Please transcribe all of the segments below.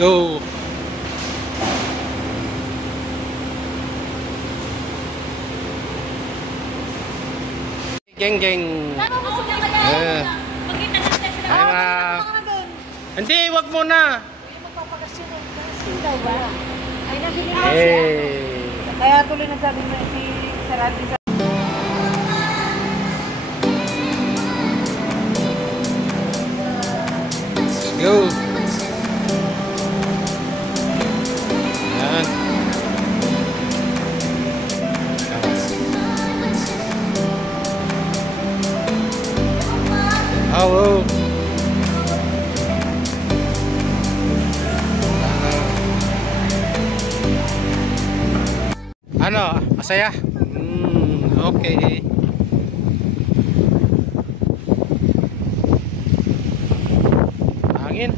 Go. Geng. Hindi, wag mo na. Kaya tuloy nagsabi mo si Sarati sa go. Yan. Oh. Ano? Masaya? Okay. Hangin.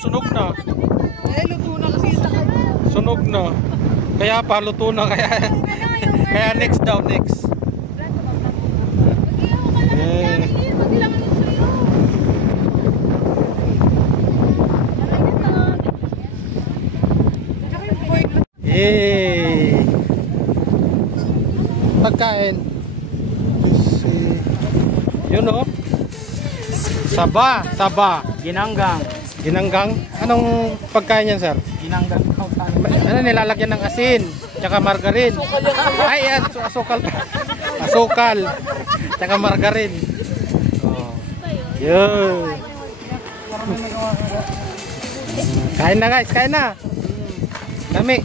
Sunog na. luto na kasi Sunog na. Kaya pa luto na kaya next daw next. Pagkain. Yun o. Saba. Ginanggang? Anong pagkain yan, sir? ginanggang. Ano nilalagyan ng asin, tsaka margarin. Ay, yan, asukal. Asukal, tsaka margarin. Oh. Yun. Kain na guys, kain na. Dami.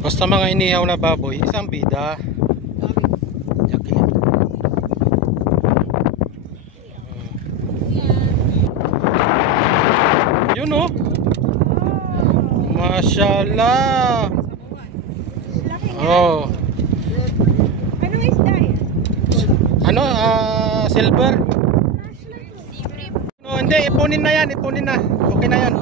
Basta mga inihaw na baboy, isang bida. Yun oh. Mashallah. Oh. Anong isda yan? Ano? Silver. No, hindi, ipunin na yan, ipunin na. Okay na yan.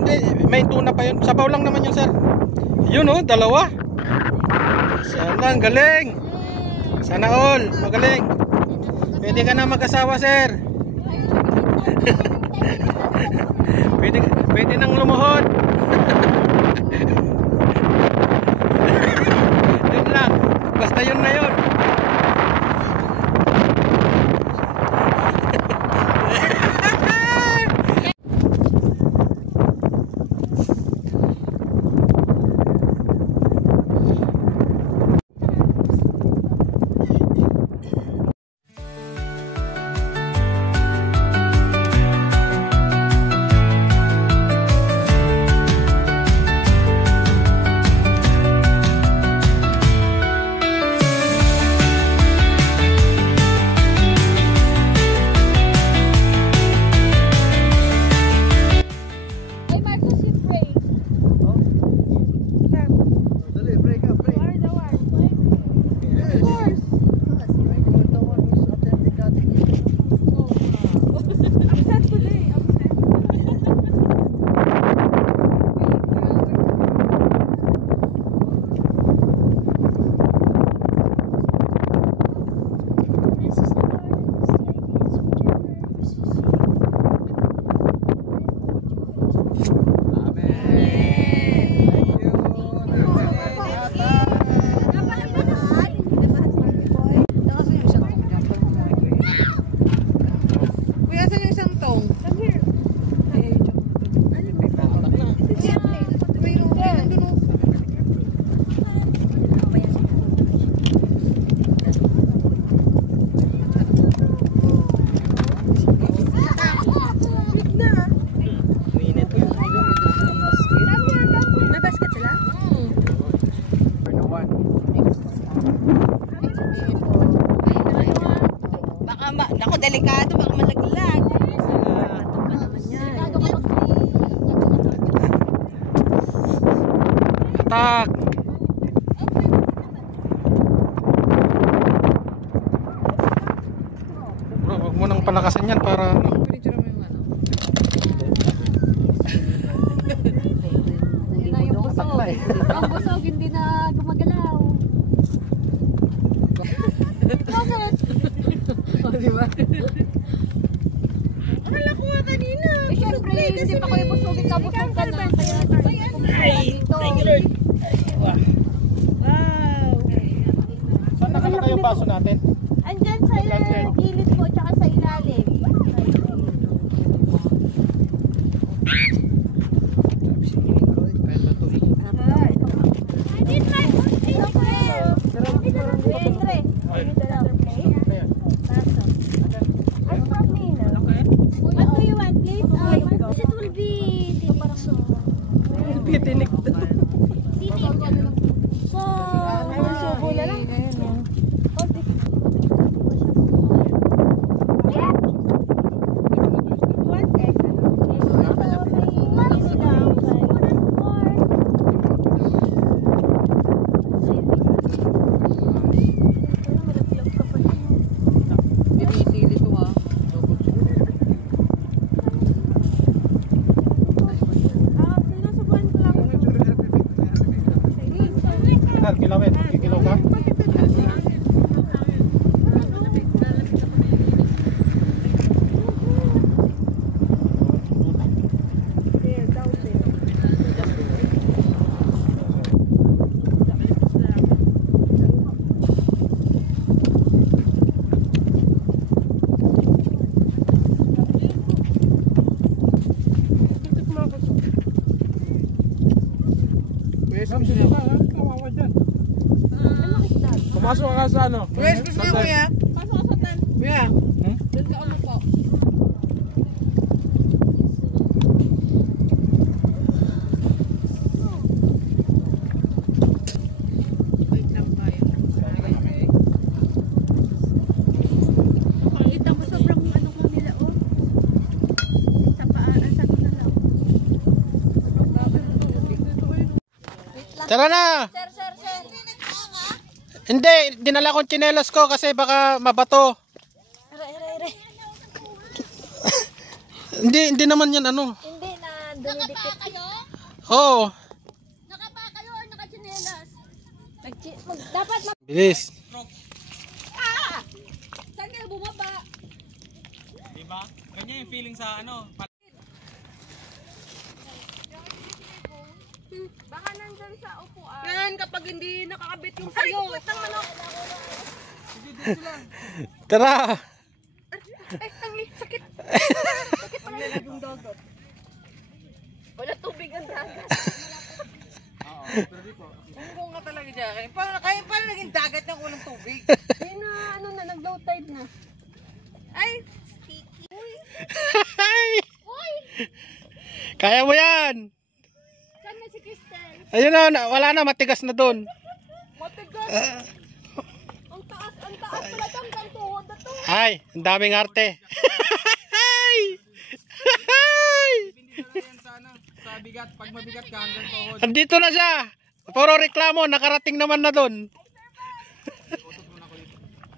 Hindi, may tuna pa yun. Sabaw lang naman yun, sir. Yun oh, dalawa. Sana, ang galing. Sana all, magaling. Pwede ka na mag-asawa, sir. Pwede nang lumuhod. Yun lang. Basta yun na yun. Naku, delikado, baka malaglag. Tak. Bro, wag mo nang palakasan yan para ano. Hindi na yung busog. Ang busog, hindi na gumagalaw. Bakit? O, diba? Akala ko nga kanina. Eh, syempre, hindi pa ko yung busogin ka, busog ka na. Ay, thank you, Lord. Wow. Saan nakalagay yung baso natin? Andyan sa gilid po, tsaka sa ilalim. Tinik. Kilawin, kikilaw ka? Pumasok ka sa ano? Yes, gusto mo kuya? Pasok ka sa tan. Kuya. Doon ka ano po? Wait lang tayo. Pakita mo sobrang ano ko nila oh. Sa paanan sa kanila oh. Tara na! Sir. Hindi, dinala kong tsinelas ko kasi baka mabato. Hindi naman yan ano. Hindi na dumidikit. Oo. Nakapa kayo or nakatsinelas? Dapat Bilis. saan kayo bumaba? Diba? Ganyan yung feeling sa ano. Baka nandyan sa upuan. Yan, kapag hindi nakakabit yung sayo. Ay, kupit ng manok. Tara! Ay, sakit. Sakit pala yung dagat. Wala tubig ang dagat. Kung nga talaga dyan, paano naging dagat ng walang tubig? Ay na, ano na, nag-low tide na. Ay, sticky. Uy! Kaya mo yan! Saan na si Crystal? Ayun na, wala na, matigas na dun. Matigas. Ang taas pala hanggang tuhod na to. Ay, ang daming arte. Sa bigat, pag mabigat ka hanggang tuhod. Andito na siya. Puro reklamo, nakarating naman na dun.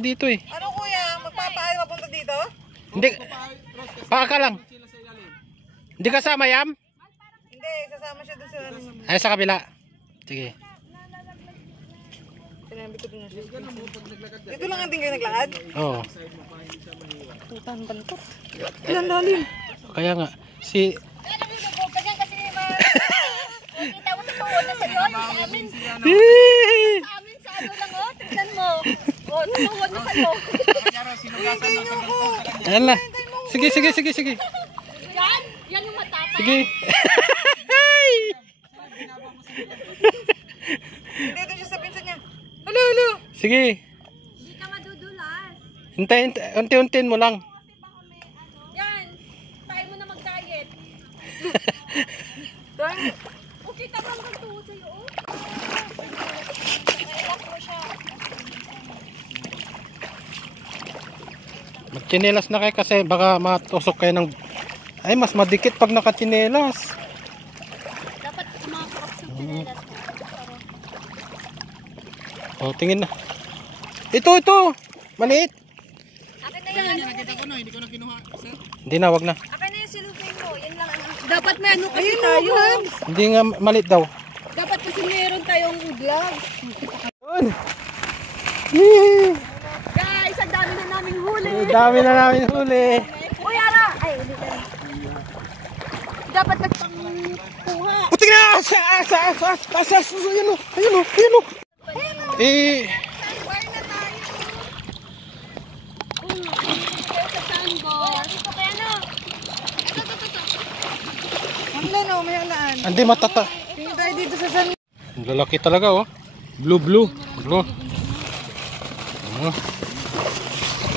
Dito eh. Ano kuya, magpapaay mapunta dito? Hindi, paka lang. Hindi kasama yam? Hindi, sasama siya doon sa ano. Ay, sa kabila. Sige. Sinabi ko doon siya. Dito lang ang tingin naglakad? Oo. Putan baltot. Ilan lalim? Kaya nga, si... Ganyan kasi kita mo sa tuhod na sa'yo, yung sa amin. Sa amin, sa ano lang oh, tignan mo. O, sa tuhod na sa'yo. Ala. Sige. Yan yung matapang. Sige. Hindi, doon siya sa pinsan niya. Halo. Sige. Hindi ka madudulas. Hintayin, unti-untiin mo lang. Yan, tayo mo na mag-diet. Okay, tama mo kang tuhod sa'yo oh. Relax mo siya. Magchinelas na kayo kasi baka matusok kayo ng... Ay, mas madikit pag nakachinelas. Dapat mga crocs yung chinelas. O, tingin na. Ito! Maliit. Akin na yan. Hindi na, wag na. Akin na yung silupin mo. Yan lang ang... Dapat may ano kasi tayo. Hindi nga maliit daw. Dapat kasi meron tayong vlog. Yun. Yee! Guys, ang dami na naming huli. Ang dami na namin huli. Uy, Ara! Ay, ulit na. Dapat nagpangkuha. Puting na! Asas! Ayun o! Eh... Sandbar na tayo. Sa sandbar. Dito kaya no. Ito. Ang lano, may alaan. Hindi matata. Tingin tayo dito sa san... Ang lalaki talaga oh. Blue.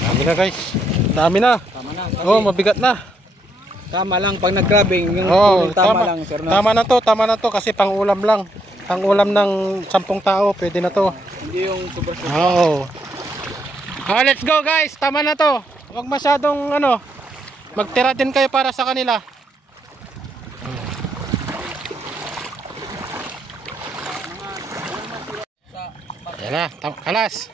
Dami na guys. Dami na. Tama na. Oh, mabigat na. Tama lang pag nag-grabbing, yung Oh, tama lang, sir. No? Tama na to kasi pang-ulam lang. Pang-ulam ng 10 tao, pwede na to. Hindi yung super. Oo. Let's go guys. Tama na to. Huwag masyadong magtira din kayo para sa kanila. Yan na, kalas.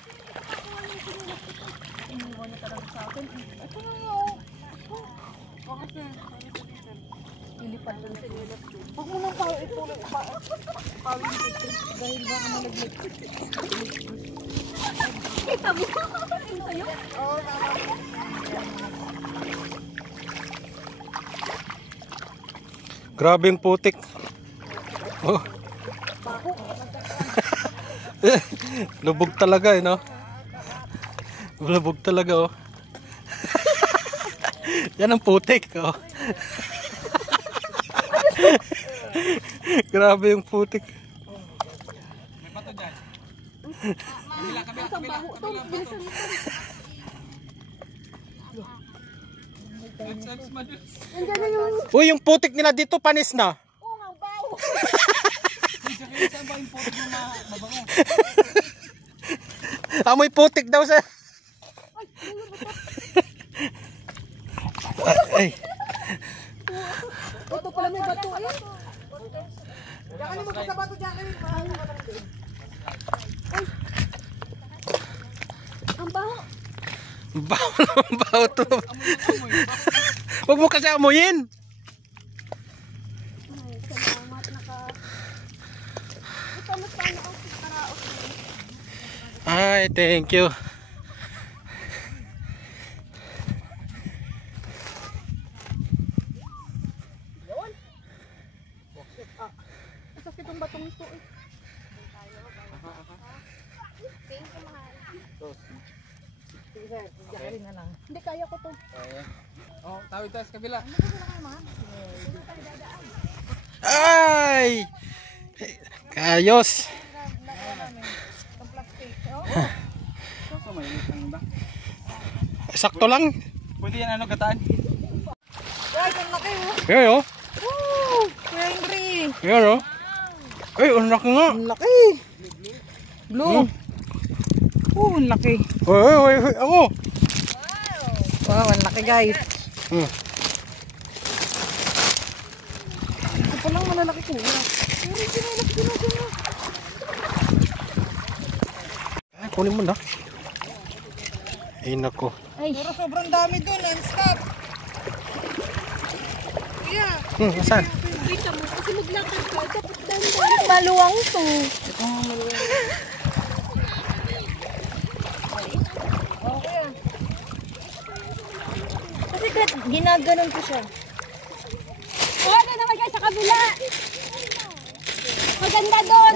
Huwag mo nang tao ito. Dahil baka malaglag. Kita mo. Sa'yo? Oo, tama. Grabe yung putik. Oh. Lubog talaga no? Lubog talaga oh. Yan ang putik oh. Grabe yung putik. May bato dyan. Kabila. Uy, yung putik nila dito panis na. Oo nga, bawo. Amoy putik daw sa... Ay. Ito pala may bato. Ayan. Diyan ka naman sa bato dyan. Ang baho. Baho to. Huwag mo kasi amuyin. Ay, salamat Ito, mas paano ako sa karaos. Ay, thank you. Sakit ang batong ito eh. Thank you, mahal. Hindi, kaya ko to. Oh, tawid tayo sa kabila. Ay! Kayos. Sakto lang. Pwede yan gataan. Guys, ang laki mo. Yan oh. Woo! Kuya Henry. Yan oh. Ay, ang laki nga. Ang laki. Blue. Ang laki. Ay, ako. Wow, ang laki guys. Ito pa lang malalaki ko. Ay, kunin mo na. Ay, nako. Pero sobrang dami doon, non-stop. Kuya. Saan? Kita mo, kasi maglakad ka. Dapat dami. Maluwang to. Okay. Kasi ginaganon ko siya. Oh, ano naman guys sa kabila? Maganda doon.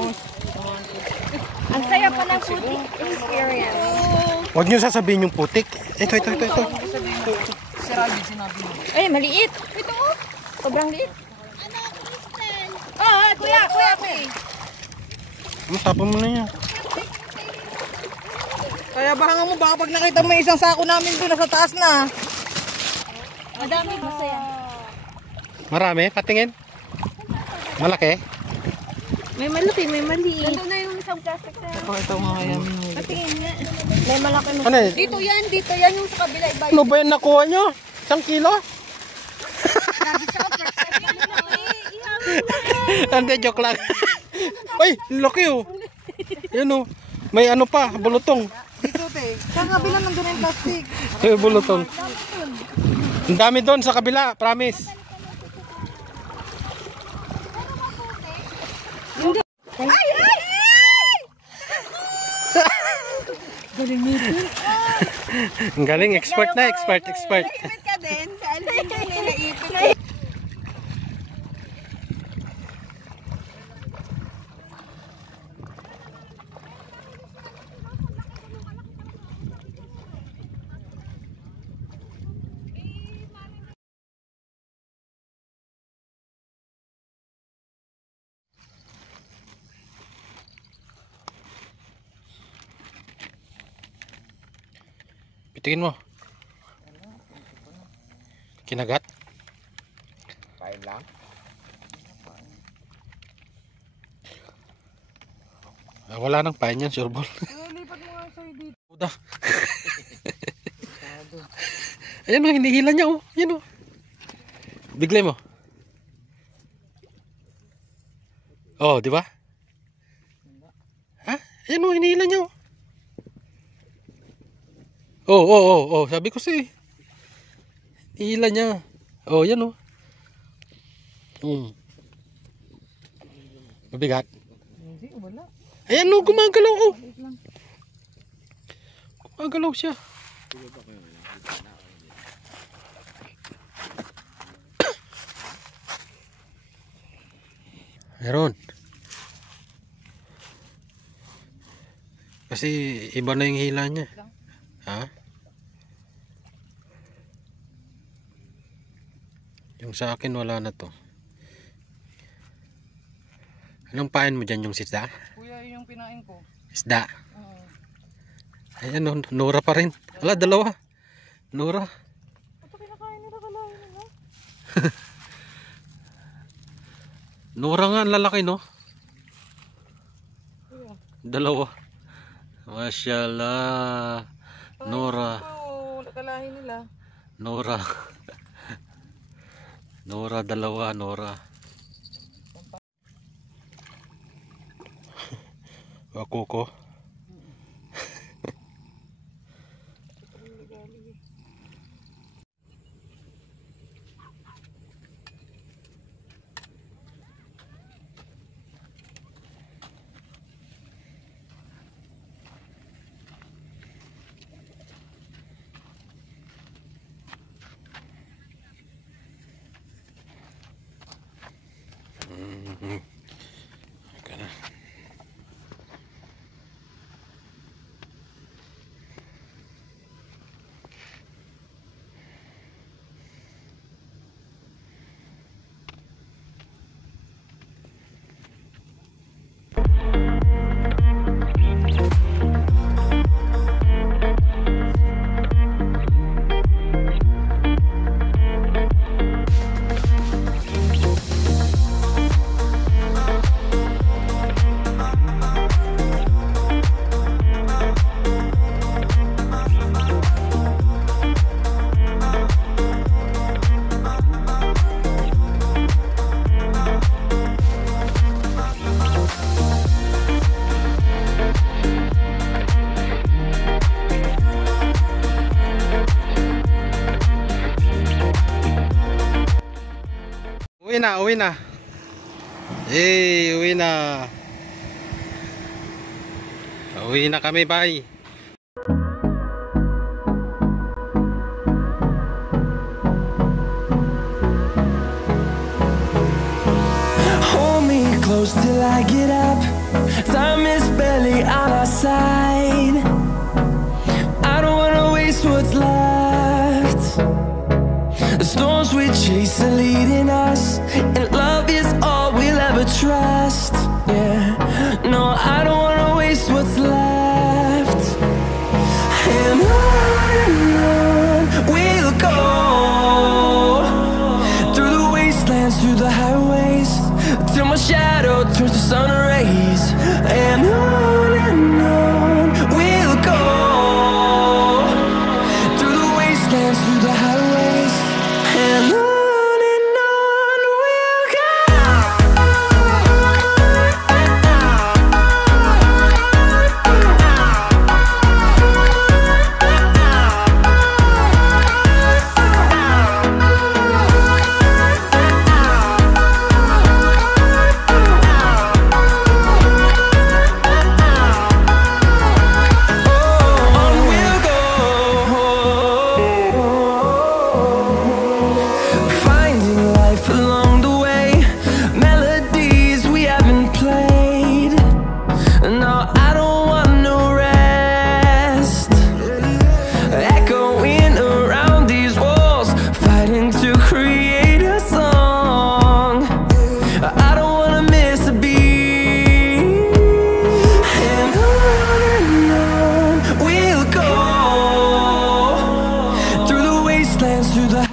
Ang saya pa ng putik experience. Huwag niyo sasabihin yung putik. Ito. Si Rabi, sinabi mo. Ay, maliit. Ito oh. Sobrang liit. Ano, Kristen? Oh, kuya. Tapon mo na yan. Kaya baka mo, baka pag nakita mo yung isang sako namin doon, nasa taas na. Madami, masaya. Marami? Patingin? Malaki? May malaki, may maliit. Nandun na yung isang plastic na yan. Pakita mo nga yan. Patingin nga. May malaki mo. Ano eh? Dito yan yung sa kabila. Iba Ano ba yung nakuha nyo? 1 kilo? Hindi, joke lang. Ay, laki oh. Yan oh. May ano pa, bulutong. Dito, te. Sa kabila nandun yung plastic. May bulutong. Ang dami doon sa kabila, promise. Ang galing, expert na, expert. Naipit ka din. Dahil hindi naipit. Pitikin mo. Kinagat? Kain lang. Wala nang pain yan, sure ball. Lipat mo nga sa'yo dito. Uda. Ayan o, hinihila niya o. Ayan o. Biglay mo. Oh, di ba? Ha? Ayan o, hinihila niya o. Oh, sabi ko sa'yo. Hinihila niya. Oh, yan o. Mabigat. Hindi, wala. Ayan o, gumagalaw o. Gumagalaw siya. Meron. Kasi iba na yung hila niya. Ha? Yung sa akin wala na to. Anong pain mo dyan, yung isda? Kuya, yung pinain ko. Isda. Ayan o, Nora pa rin. Wala, dalawa. Nora. Ito kinakain nila kalahin nila. Nora nga, ang lalaki no? Dalawa. Masyaallah. Nora. Ito, kalahin nila. Nora. Nora, dalawa, Nora. Wakuko. Uwi na. Uwi na. Uwi na kami, bye. Hold me close till I get up. Time is barely on our side. I don't wanna waste what's left. The storms we chase are leading us, and love is all we'll ever trust. Yeah, no, I don't wanna waste what's left. And on we'll go, through the wastelands, through the highways, till my shadow turns to sun rays. And on wastelands, through the highways, and on we'll go. Through the